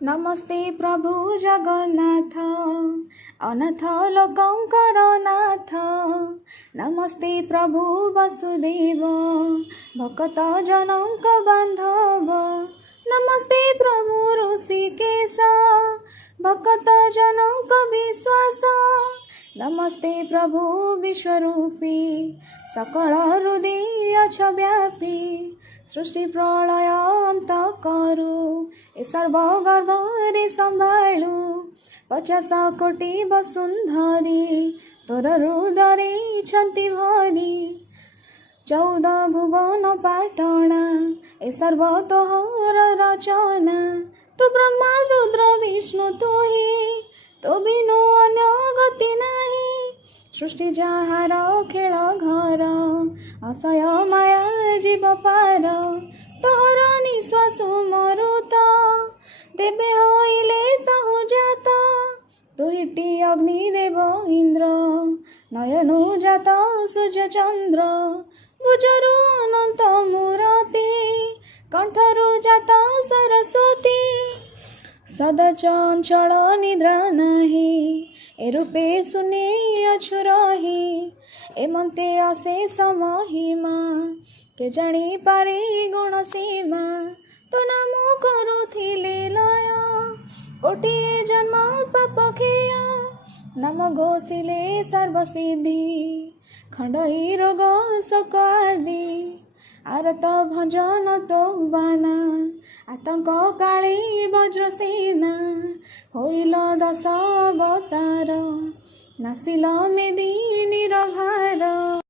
नमस्ते प्रभु जगन्नाथ अनाथ लोकंकर नाथ। नमस्ते प्रभु वसुदेव भक्त जनक बांधव। नमस्ते प्रभु ऋषिकेश भक्त जनक विश्वास। नमस्ते प्रभु विश्वरूपी सकल हृदय छ व्यापी। सृष्टि प्रलय अंत करू ए सर्वगर्भ रे संभालू। 50 कोटी वसुंधरी तोर हृदय छंती भरी। 14 भुवन पाटणा ए सर्व तोहर रचना। तू ब्रह्मा रुद्र विष्णु तू ही तो बिनु अन्य गति नाही। सृष्टि जाहार खेल घर असय माया जीव पार। तोहर निश्वास मरुत देवे होइले तहु जात। दुईटी अग्निदेव इंद्र नयनु जात सूर्य चंद्र। भुजरु अनंत मूरति कंठरु जात सरस्वती। सदचंचल निद्रा नाही ए रूपे सुने अछु रही। एमंते अशेष महिमा के जानी पारे गुण सीमा। तो नाम करुथिले लय कोटिए जन्म पाप खेय। नाम घोषिले सर्वसिद्धि खंडई रोग शोक आदि। आरत भजन तो बाना आतंक काली वज्रसेना। होइल 10 अवतार नासिल मेदिनीर भार।